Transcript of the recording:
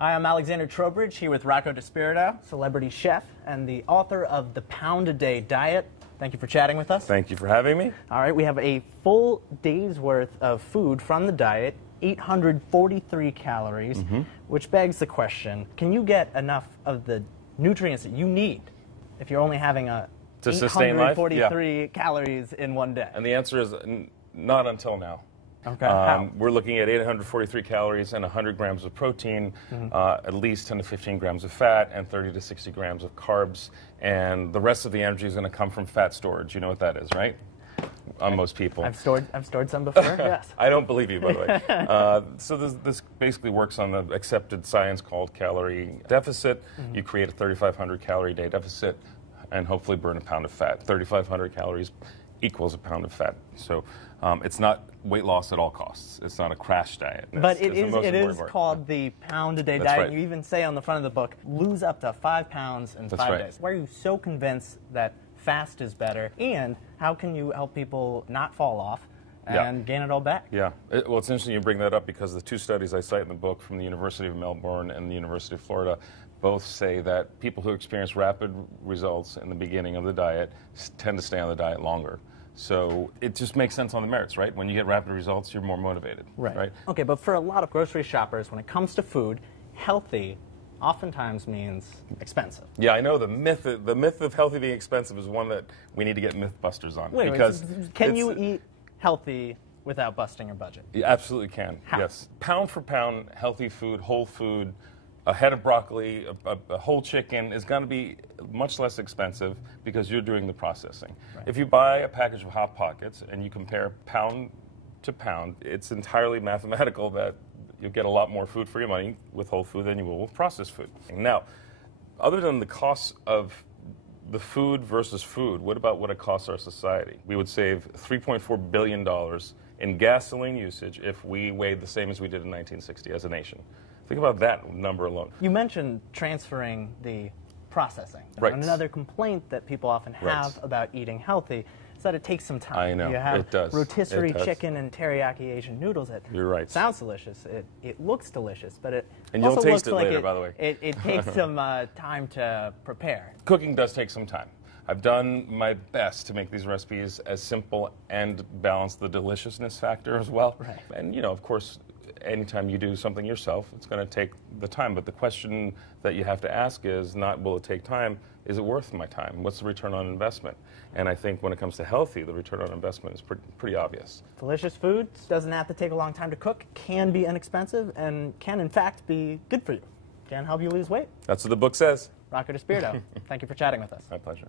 Hi, I'm Alexander Trowbridge here with Rocco DiSpirito, celebrity chef and the author of The Pound a Day Diet. Thank you for chatting with us. Thank you for having me. All right, we have a full day's worth of food from the diet, 843 calories, which begs the question, can you get enough of the nutrients that you need if you're only having a To sustain life? 843 calories in one day? And the answer is not until now. Okay. We're looking at 843 calories and 100 grams of protein, at least 10 to 15 grams of fat, and 30 to 60 grams of carbs. And the rest of the energy is going to come from fat storage. You know what that is, right? On most people. I've stored some before, yes. I don't believe you, by the way. So this basically works on the accepted science called calorie deficit. You create a 3,500 calorie day deficit and hopefully burn a pound of fat. 3,500 calories equals a pound of fat. So it's not weight loss at all costs. It's not a crash diet. But it is called the Pound a Day Diet. Right. You even say on the front of the book, lose up to 5 pounds in 5 days. Why are you so convinced that fast is better? And how can you help people not fall off and gain it all back? Yeah. Well, it's interesting you bring that up because the two studies I cite in the book from the University of Melbourne and the University of Florida both say that people who experience rapid results in the beginning of the diet tend to stay on the diet longer. So it just makes sense on the merits, right? When you get rapid results, you're more motivated, right? Okay, but for a lot of grocery shoppers, when it comes to food, healthy oftentimes means expensive. Yeah, I know the myth of healthy being expensive is one that we need to get mythbusters on. Wait, can you eat healthy without busting your budget? You absolutely can. How? Yes. Pound for pound, healthy food, whole food, a head of broccoli, a whole chicken is going to be much less expensive because you're doing the processing. Right. If you buy a package of Hot Pockets and you compare pound to pound, it's entirely mathematical that you'll get a lot more food for your money with whole food than you will with processed food. Now, other than the costs of the food versus food, what about what it costs our society? We would save $3.4 billion in gasoline usage if we weighed the same as we did in 1960 as a nation. Think about that number alone. You mentioned transferring the processing. Right. And another complaint that people often have about eating healthy is that it takes some time. I know, you have it does. rotisserie chicken and teriyaki Asian noodles. You're right. Sounds delicious. It looks delicious, but it and also you'll taste looks it like later, by the way. It takes some time to prepare. Cooking does take some time. I've done my best to make these recipes as simple and balance the deliciousness factor as well. Right. And, you know, of course, anytime you do something yourself, it's going to take the time. But the question that you have to ask is not, will it take time? Is it worth my time? What's the return on investment? And I think when it comes to healthy, the return on investment is pretty obvious. Delicious foods doesn't have to take a long time to cook, can be inexpensive, and can, in fact, be good for you. Can help you lose weight. That's what the book says. Rocco DiSpirito, thank you for chatting with us. My pleasure.